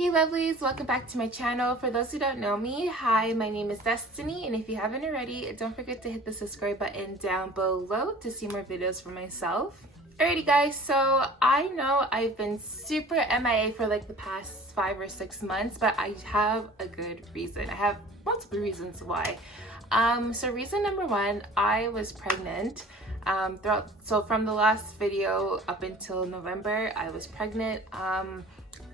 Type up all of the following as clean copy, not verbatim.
Hey lovelies, welcome back to my channel. For those who don't know me, hi, my name is Destiny, and if you haven't already, don't forget to hit the subscribe button down below to see more videos for myself. Alrighty guys, so I know I've been super MIA for like the past 5 or 6 months, but I have a good reason. I have multiple reasons why. So reason number one, I was pregnant. So from the last video up until November, I was pregnant.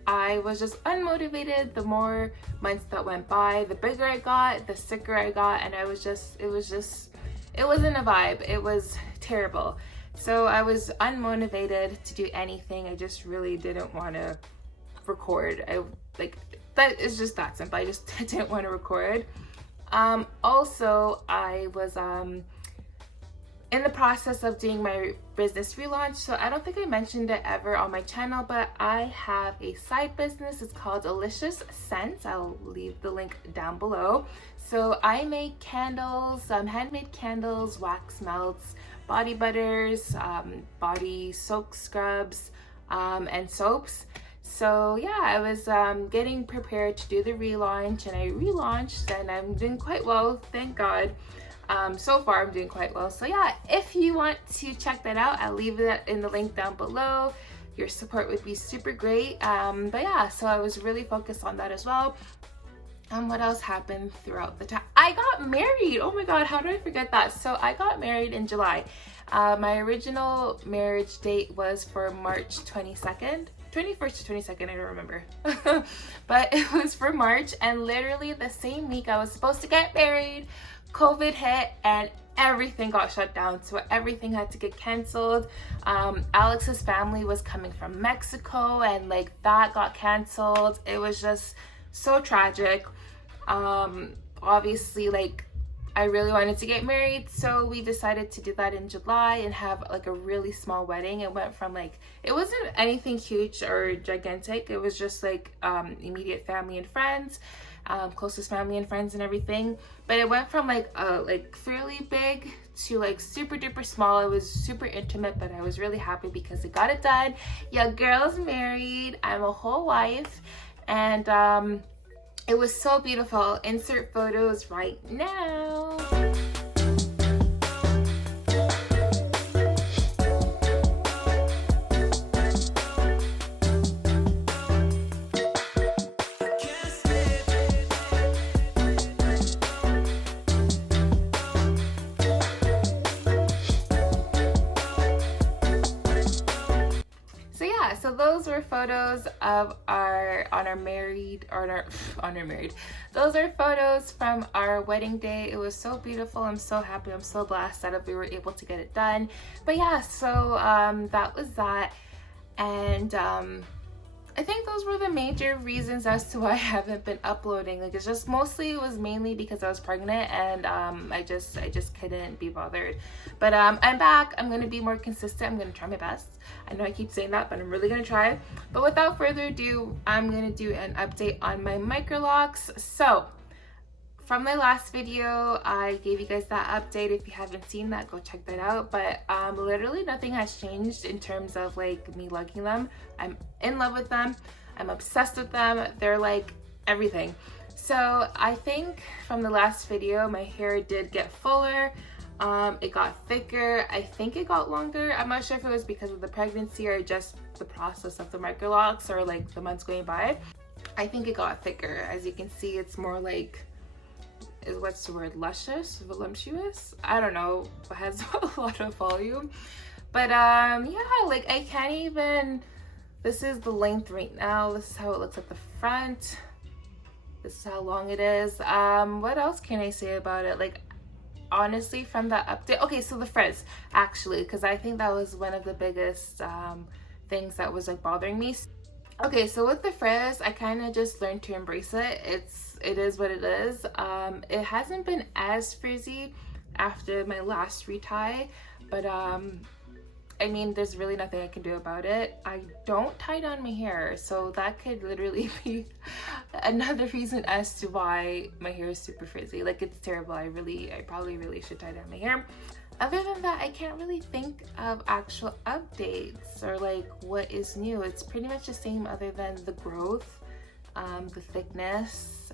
I was just unmotivated. The more months that went by, the bigger I got, the sicker I got, and it wasn't a vibe. It was terrible. So I was unmotivated to do anything. I just really didn't want to record. That is just that simple. I just didn't want to record. Also, I was in the process of doing my business relaunch. So I don't think I mentioned it ever on my channel, but I have a side business. It's called Delicious Scents. I'll leave the link down below. So I make candles, handmade candles, wax melts, body butters, body soak scrubs, and soaps. So yeah, I was getting prepared to do the relaunch, and I relaunched, and I'm doing quite well, thank God. So far I'm doing quite well. So yeah, if you want to check that out, I'll leave it in the link down below. Your support would be super great. But yeah, so I was really focused on that as well. What else happened throughout the time? I got married. Oh my God, how did I forget that? So I got married in July. My original marriage date was for March 22nd. 21st to 22nd, I don't remember. But it was for March, and literally the same week I was supposed to get married, COVID hit and everything got shut down, so everything had to get canceled. Alex's family was coming from Mexico, and like that got canceled. It was just so tragic. Obviously, like I really wanted to get married, so we decided to do that in July and have like a really small wedding. It went from like, it wasn't anything huge or gigantic. It was just like immediate family and friends. Closest family and friends and everything, but it went from like fairly big to like super duper small. It was super intimate, but I was really happy because it got it done. Your girl's married. I'm a whole wife, and it was so beautiful. Insert photos right now. So those were photos of those are photos from our wedding day. It was so beautiful. I'm so happy. I'm so blessed that we were able to get it done. But yeah, so that was that. And I think those were the major reasons as to why I haven't been uploading. Like, it was mainly because I was pregnant, and I just couldn't be bothered. But I'm back. I'm gonna be more consistent. I'm gonna try my best. I know I keep saying that, but I'm really gonna try. But without further ado, I'm gonna do an update on my microlocs. So from my last video, I gave you guys that update. If you haven't seen that, go check that out. But literally nothing has changed in terms of like me lugging them. I'm in love with them. I'm obsessed with them. They're like everything. So I think from the last video, my hair did get fuller. It got thicker. I think it got longer. I'm not sure if it was because of the pregnancy or just the process of the microlocs or like the months going by. I think it got thicker. As you can see, it's more like, what's the word, luscious, voluptuous, I don't know, it has a lot of volume. But yeah, like I can't even, this is the length right now. This is how it looks at the front. This is how long it is. What else can I say about it? Like, honestly, from that update, okay, so the frizz, actually, because I think that was one of the biggest things that was like bothering me. Okay, so with the frizz, I kind of just learned to embrace it. It is what it is. It hasn't been as frizzy after my last retie, but I mean, there's really nothing I can do about it. I don't tie down my hair, so that could literally be another reason as to why my hair is super frizzy. Like, it's terrible. I probably really should tie down my hair. Other than that, I can't really think of actual updates or like what is new. It's pretty much the same other than the growth. the thickness.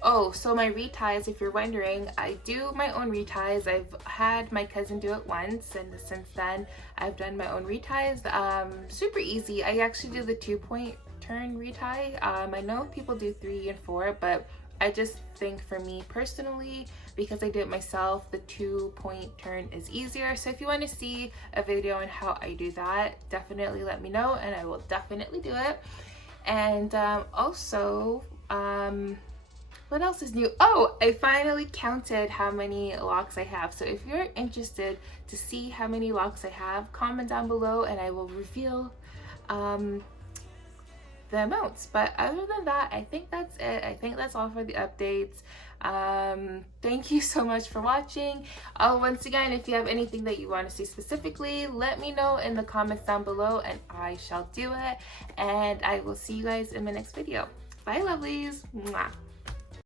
Oh, so my reties, if you're wondering, I do my own reties. I've had my cousin do it once, and since then I've done my own reties. Super easy. I actually do the 2-point turn retie. I know people do 3 and 4, but I just think for me personally, because I do it myself, the 2-point turn is easier. So if you want to see a video on how I do that, definitely let me know and I will definitely do it. And also, what else is new? Oh, I finally counted how many locks I have. So if you're interested to see how many locks I have, comment down below and I will reveal the amounts. But other than that, I think that's it. I think that's all for the updates. Thank you so much for watching. Once again, if you have anything that you want to see specifically, let me know in the comments down below and I shall do it. And I will see you guys in my next video. Bye, lovelies. Mwah.